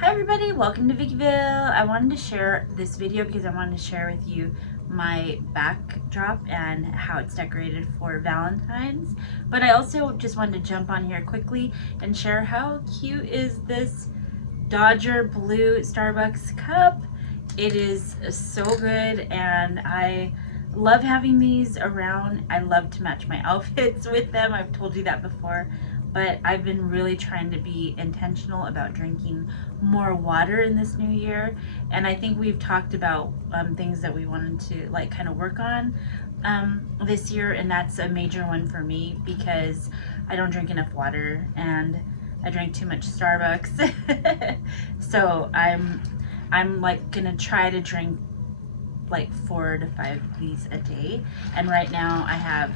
Hi everybody, welcome to Vickyville. I wanted to share this video because I wanted to share with you my backdrop and how it's decorated for Valentine's. But I also just wanted to jump on here quickly and share how cute is this Dodger blue Starbucks cup. It is so good and I love having these around. I love to match my outfits with them. I've told you that before. But I've been really trying to be intentional about drinking more water in this new year. And I think we've talked about things that we wanted to like kind of work on this year, and that's a major one for me because I don't drink enough water and I drink too much Starbucks. So I'm like gonna try to drink like 4 to 5 of these a day. And right now I have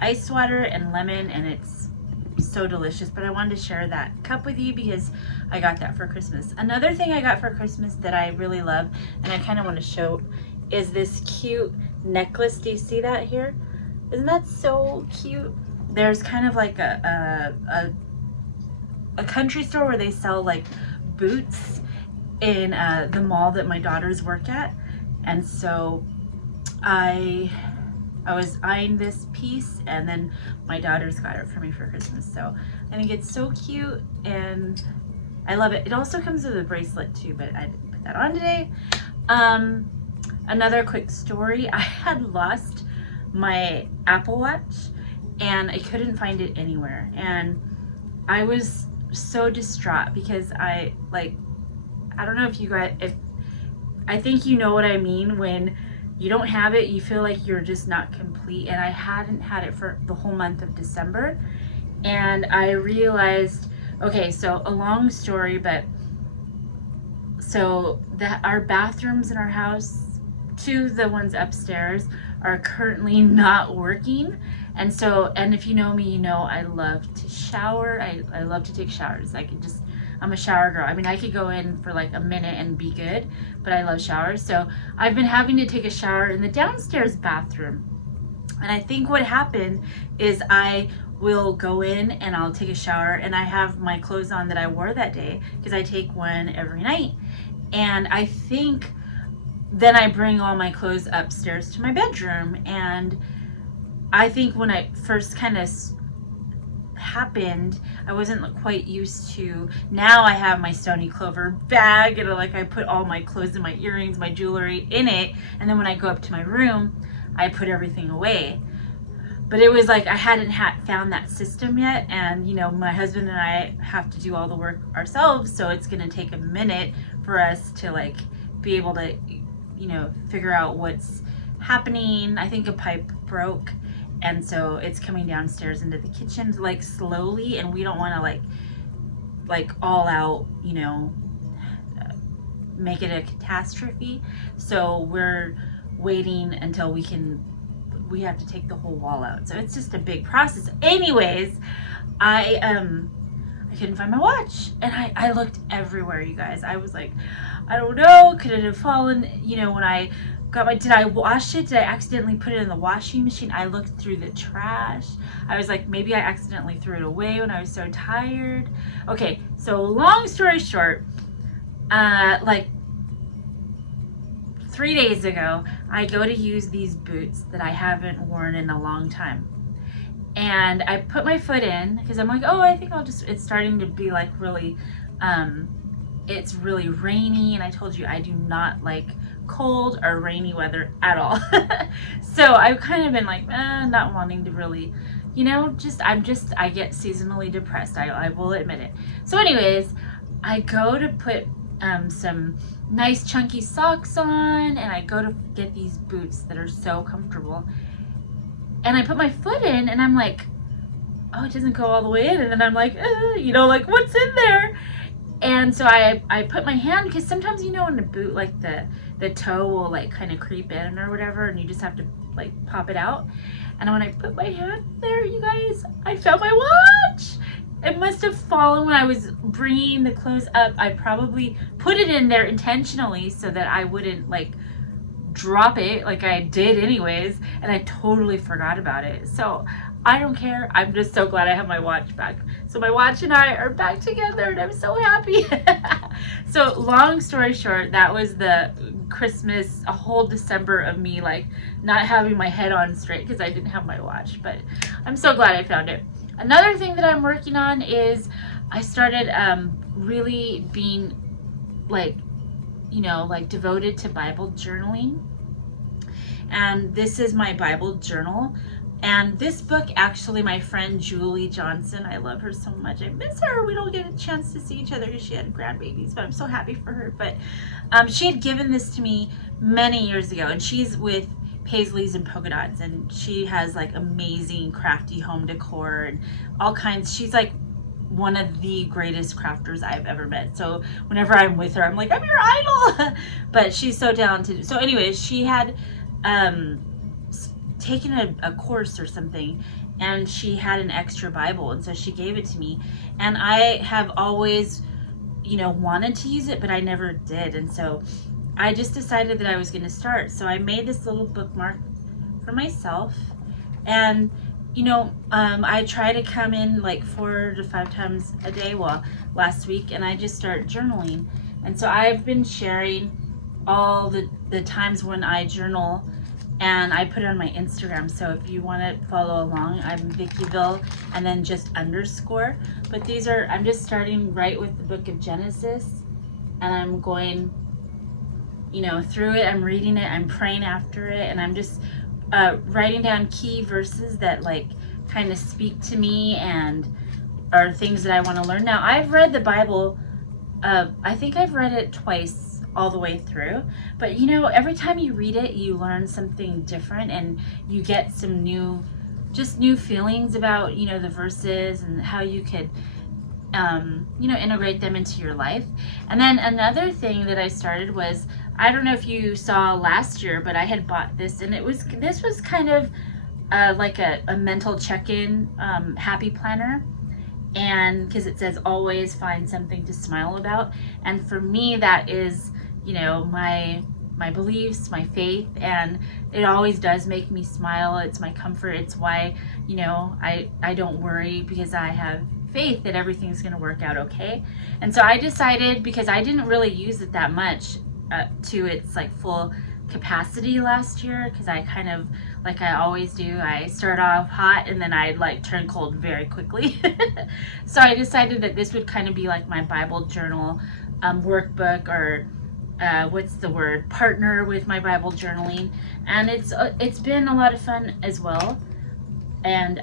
ice water and lemon, and it's so delicious. But I wanted to share that cup with you because I got that for Christmas. Another thing I got for Christmas that I really love and I kind of want to show is this cute necklace. Do you see that here? Isn't that so cute? There's kind of like a country store where they sell like boots in the mall that my daughters work at, and so I was eyeing this piece, and then my daughters got it for me for Christmas. So I think it's so cute and I love it. It also comes with a bracelet too, but I didn't put that on today. Another quick story. I had lost my Apple Watch and I couldn't find it anywhere. And I was so distraught because I don't know if you guys, I think you know what I mean when you don't have it, you feel like you're just not complete. And I hadn't had it for the whole month of December. And I realized, okay, so a long story, but so that our bathrooms in our house, 2 of the ones upstairs, are currently not working. And so, and if you know me, you know I love to shower. I love to take showers. I'm a shower girl. I mean, I could go in for like a minute and be good, but I love showers. So I've been having to take a shower in the downstairs bathroom. And I think what happened is I will go in and I'll take a shower and I have my clothes on that I wore that day because I take one every night. And I think then I bring all my clothes upstairs to my bedroom. And I think when I first kind of happened, I wasn't quite used to. Now I have my Stony Clover bag and I put all my clothes and my earrings, my jewelry in it, and then when I go up to my room I put everything away. But it was like I hadn't found that system yet, and you know, my husband and I have to do all the work ourselves, so it's gonna take a minute for us to like be able to, you know, figure out what's happening. I think a pipe broke, and so it's coming downstairs into the kitchen like slowly, and we don't want to like all out, you know, make it a catastrophe. So we're waiting until we have to take the whole wall out. So it's just a big process. Anyways, I couldn't find my watch, and I looked everywhere, you guys. I was like, I don't know, could it have fallen, you know, when I did I wash it? Did I accidentally put it in the washing machine? I looked through the trash. I was like, maybe I accidentally threw it away when I was so tired. Okay, so long story short, like 3 days ago, I go to use these boots that I haven't worn in a long time. And I put my foot in because I'm like, oh, I think it's starting to be like really, it's really rainy. And I told you I do not like cold or rainy weather at all. So I've kind of been like not wanting to really, you know, I get seasonally depressed. I will admit it. So anyways, I go to put some nice chunky socks on, and I go to get these boots that are so comfortable, and I put my foot in and I'm like, oh, it doesn't go all the way in. And then I'm like, you know, like what's in there? And so I put my hand, because sometimes, you know, in a boot, like the toe will like kind of creep in or whatever, and you just have to like pop it out. And when I put my hand there, you guys, I found my watch. It must have fallen when I was bringing the clothes up. I probably put it in there intentionally so that I wouldn't like drop it like I did anyways, and I totally forgot about it. So I don't care. I'm just so glad I have my watch back. So my watch and I are back together and I'm so happy. So long story short, that was the Christmas, a whole December of me like not having my head on straight because I didn't have my watch, but I'm so glad I found it. Another thing that I'm working on is I started really being like, like devoted to Bible journaling. And this is my Bible journal. And this book, actually, my friend Julie Johnson, I love her so much. I miss her. We don't get a chance to see each other because she had grandbabies, but I'm so happy for her. But she had given this to me many years ago, and she's with Paisleys and Polka Dots, and she has like amazing crafty home decor and all kinds. She's like one of the greatest crafters I've ever met. So whenever I'm with her, I'm like, I'm your idol. But she's so talented. So anyways, she had taken a course or something, and she had an extra Bible, and so she gave it to me, and I have always wanted to use it, but I never did. And so I just decided that I was going to start. So I made this little bookmark for myself, and I try to come in like 4 to 5 times a day. Well, last week, and I just start journaling. And so I've been sharing all the times when I journal, and I put it on my Instagram. So if you want to follow along, I'm Vickyville and then just underscore. But I'm just starting right with the book of Genesis, and I'm going, through it. I'm reading it, I'm praying after it, and I'm just writing down key verses that like kind of speak to me and are things that I want to learn. Now, I've read the Bible, I think I've read it twice all the way through, but every time you read it, you learn something different, and you get some new feelings about the verses and how you could integrate them into your life. And then another thing that I started was, I don't know if you saw last year, but I had bought this, and this was kind of like a mental check-in happy planner. And because it says always find something to smile about, and for me that is my beliefs, my faith, and it always does make me smile. It's my comfort. It's why I don't worry, because I have faith that everything's going to work out okay. And so I decided, because I didn't really use it that much to its like full capacity last year, because I kind of, like I always do, I start off hot and then I'd like turn cold very quickly. So I decided that this would kind of be like my Bible journal workbook, or partner with my Bible journaling. And it's been a lot of fun as well. And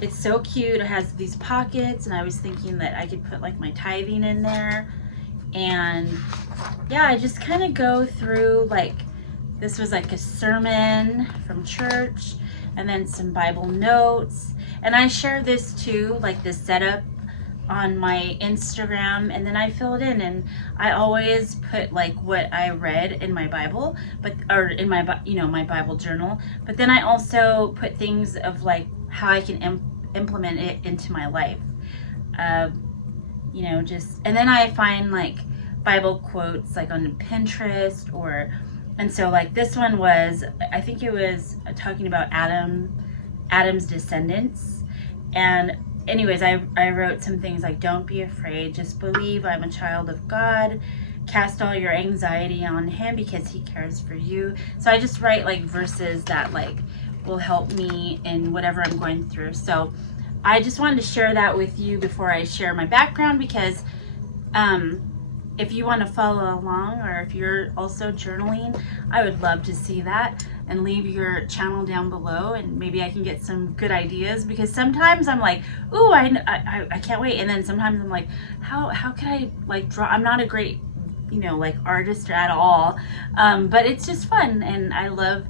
it's so cute. It has these pockets, and I was thinking that I could put like my tithing in there. And yeah, I just kind of go through, like, this was like a sermon from church, and then some Bible notes. And I share this too, like this setup, on my Instagram, and then I fill it in, and I always put like what I read in my Bible, or in my my Bible journal. But then I also put things of like how I can implement it into my life. And then I find like Bible quotes like on Pinterest, and so like this one was, I think it was talking about Adam's descendants. And anyways, I wrote some things like, don't be afraid, just believe, I'm a child of God, cast all your anxiety on him because he cares for you. So I just write like verses that like will help me in whatever I'm going through. So I just wanted to share that with you before I share my background, because if you want to follow along, or if you're also journaling, I would love to see that, and leave your channel down below, and maybe I can get some good ideas, because sometimes I'm like, ooh, I can't wait, and then sometimes I'm like, how can I like draw? I'm not a great like artist at all, but it's just fun, and I love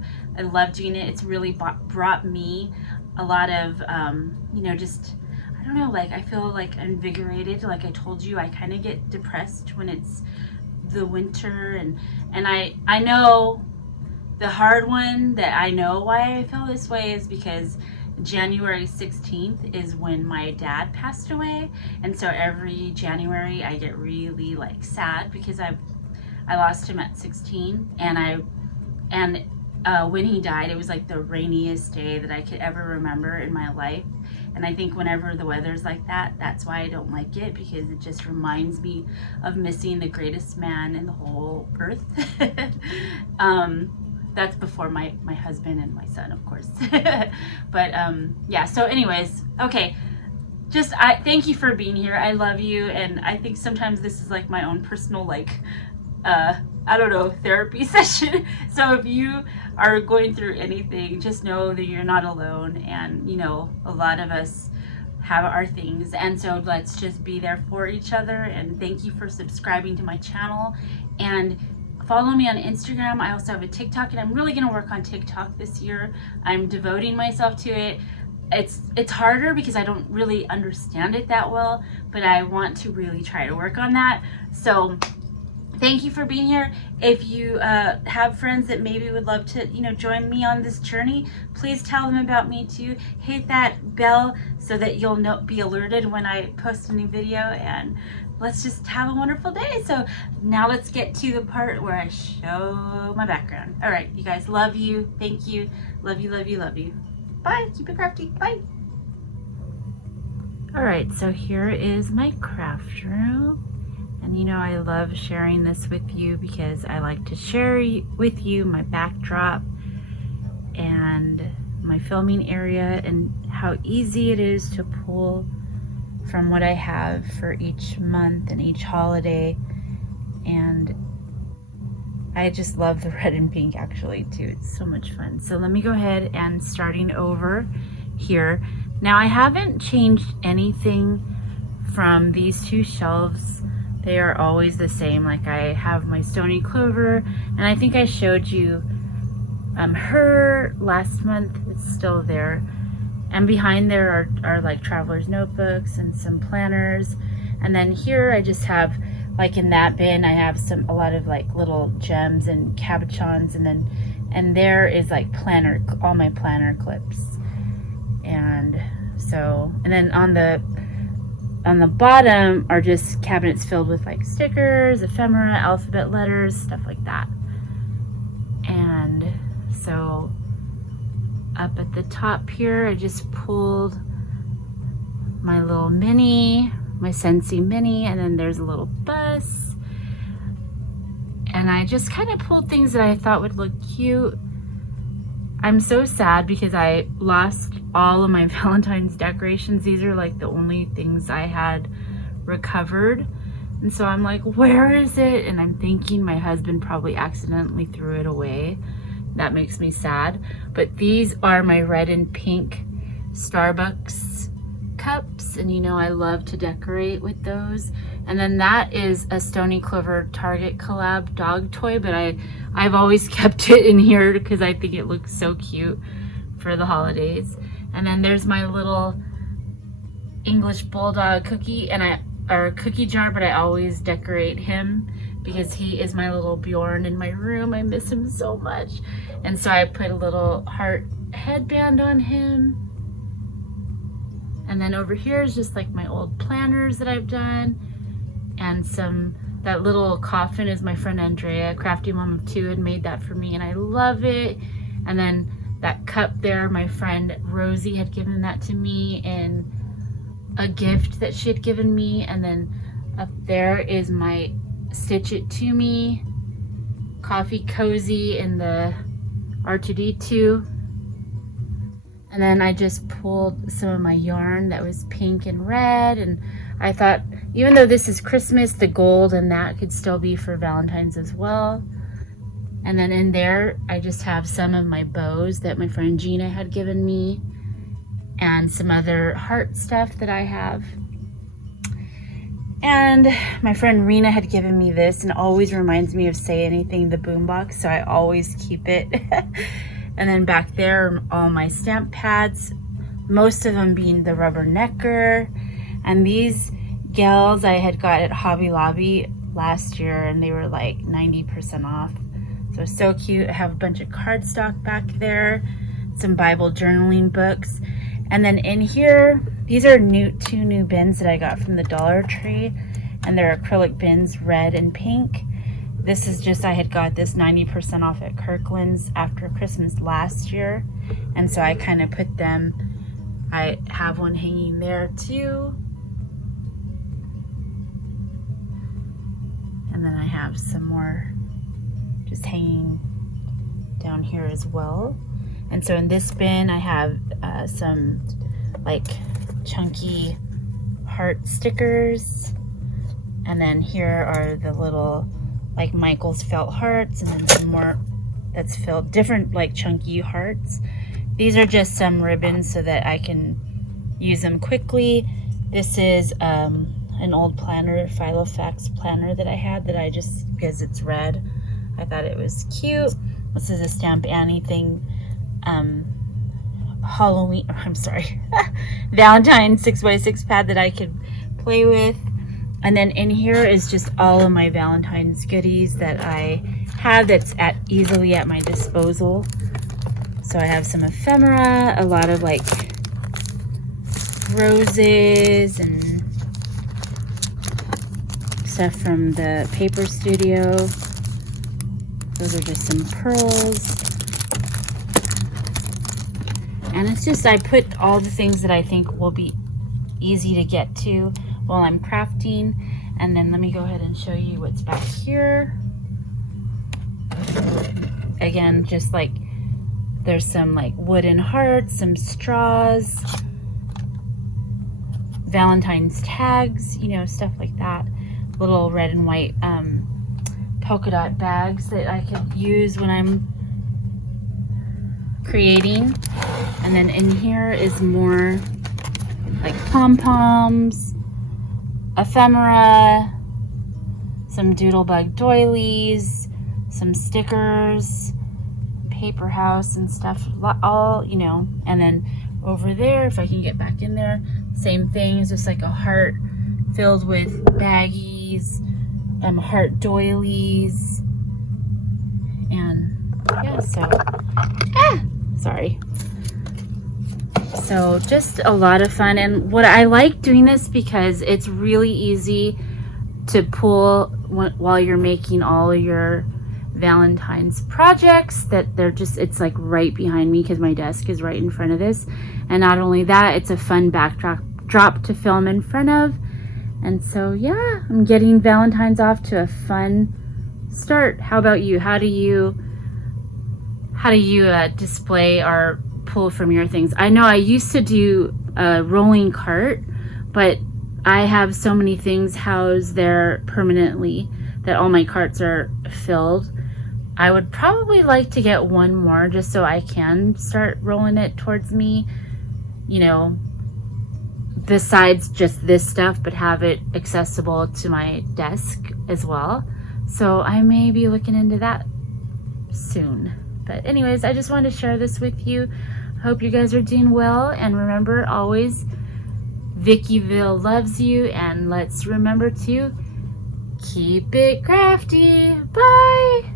doing it. It's really brought me a lot of just, I don't know, like I feel like invigorated. Like I told you, I kind of get depressed when it's the winter, and I know the hard one, that I know why I feel this way, is because January 16th is when my dad passed away. And so every January I get really like sad, because I lost him at 16, and when he died, it was like the rainiest day that I could ever remember in my life. And I think whenever the weather's like that, that's why I don't like it, because it just reminds me of missing the greatest man in the whole earth. That's before my husband and my son, of course. But yeah, so anyways, okay. Just I thank you for being here. I love you, and I think sometimes this is like my own personal, like I don't know, therapy session. So if you are going through anything, just know that you're not alone, and you know, a lot of us have our things, and so let's just be there for each other. And thank you for subscribing to my channel, and follow me on Instagram. I also have a TikTok, and I'm really going to work on TikTok this year. I'm devoting myself to it. It's harder because I don't really understand it that well, but I want to really try to work on that. So thank you for being here. If you have friends that maybe would love to, you know, join me on this journey, please tell them about me too. Hit that bell so that you'll be alerted when I post a new video, and let's just have a wonderful day. So now let's get to the part where I show my background. All right, you guys, love you. Thank you. Love you, love you, love you. Bye. Keep it crafty. Bye. All right, so here is my craft room. And you know, I love sharing this with you because I like to share with you my backdrop and my filming area, and how easy it is to pull from what I have for each month and each holiday. And I just love the red and pink actually too. It's so much fun. So let me go ahead and starting over here. Now I haven't changed anything from these two shelves. They are always the same. Like I have my stony clover, and I think I showed you her last month. It's still there. And behind there are like traveler's notebooks and some planners. And then here I just have, like in that bin, I have a lot of like little gems and cabochons, and there is like all my planner clips. And so, and then on the bottom are just cabinets filled with like stickers, ephemera, alphabet letters, stuff like that. And so up at the top here, I just pulled my little mini, my Scentsy mini, and then there's a little bus. And I just kind of pulled things that I thought would look cute. I'm so sad because I lost all of my Valentine's decorations. These are like the only things I had recovered. And so I'm like, where is it? And I'm thinking my husband probably accidentally threw it away. That makes me sad. But these are my red and pink Starbucks cups, and you know I love to decorate with those. And then that is a Stony Clover Target collab dog toy, but I've always kept it in here because I think it looks so cute for the holidays. And then there's my little English Bulldog cookie cookie jar, but I always decorate him because he is my little Bjorn in my room. I miss him so much. And so I put a little heart headband on him. And then over here is just like my old planners that I've done. And that little coffin is my friend Andrea, Crafty Mom of Two, had made that for me, and I love it. And then that cup there, my friend Rosie had given that to me in a gift that she had given me. And then up there is my Stitch It To Me coffee cozy in the R2D2. And then I just pulled some of my yarn that was pink and red, and I thought, even though this is Christmas, the gold and that could still be for Valentine's as well. And then in there, I just have some of my bows that my friend Gina had given me, and some other heart stuff that I have. And my friend Rena had given me this, and it always reminds me of Say Anything, the boombox, so I always keep it. And then back there are all my stamp pads, most of them being the rubber necker. And these gels I had got at Hobby Lobby last year, and they were like 90% off. So cute. I have a bunch of cardstock back there, some Bible journaling books. And then in here, these are two new bins that I got from the Dollar Tree, and they're acrylic bins, red and pink. This is just, I had got this 90% off at Kirkland's after Christmas last year. And so I kind of put them, I have one hanging there too. And then I have some more just hanging down here as well. And so in this bin, I have some like chunky heart stickers. And then here are the little like Michael's felt hearts, and then some more that's filled different like chunky hearts. These are just some ribbons so that I can use them quickly. This is an old planner, Filofax planner that I had that I just, because it's red, I thought it was cute. This is a Stamp Annie thing. Halloween, I'm sorry, Valentine 6x6 pad that I could play with. And then in here is just all of my Valentine's goodies that I have that's easily at my disposal. So I have some ephemera, a lot of like roses and stuff from the paper studio. Those are just some pearls. And it's just, I put all the things that I think will be easy to get to while I'm crafting. And then let me go ahead and show you what's back here. Again, just like there's some like wooden hearts, some straws, Valentine's tags, you know, stuff like that. Little red and white polka dot bags that I could use when I'm creating. And then in here is more like pom-poms, ephemera, some doodlebug doilies, some stickers, paper house and stuff, all, you know. And then over there, if I can get back in there, same thing. It's just like a heart filled with baggies, heart doilies, and yeah, so sorry. So just a lot of fun. And what I like doing this because it's really easy to pull while you're making all of your Valentine's projects, that they're just, it's like right behind me because my desk is right in front of this. And not only that, it's a fun backdrop to film in front of. And so yeah, I'm getting Valentine's off to a fun start. How about you? How do you display or pull from your things? I know I used to do a rolling cart, but I have so many things housed there permanently that all my carts are filled. I would probably like to get one more just so I can start rolling it towards me, you know, besides just this stuff, but have it accessible to my desk as well. So I may be looking into that soon. But anyways, I just wanted to share this with you. Hope you guys are doing well, and remember always, Vickyville loves you, and let's remember to keep it crafty. Bye!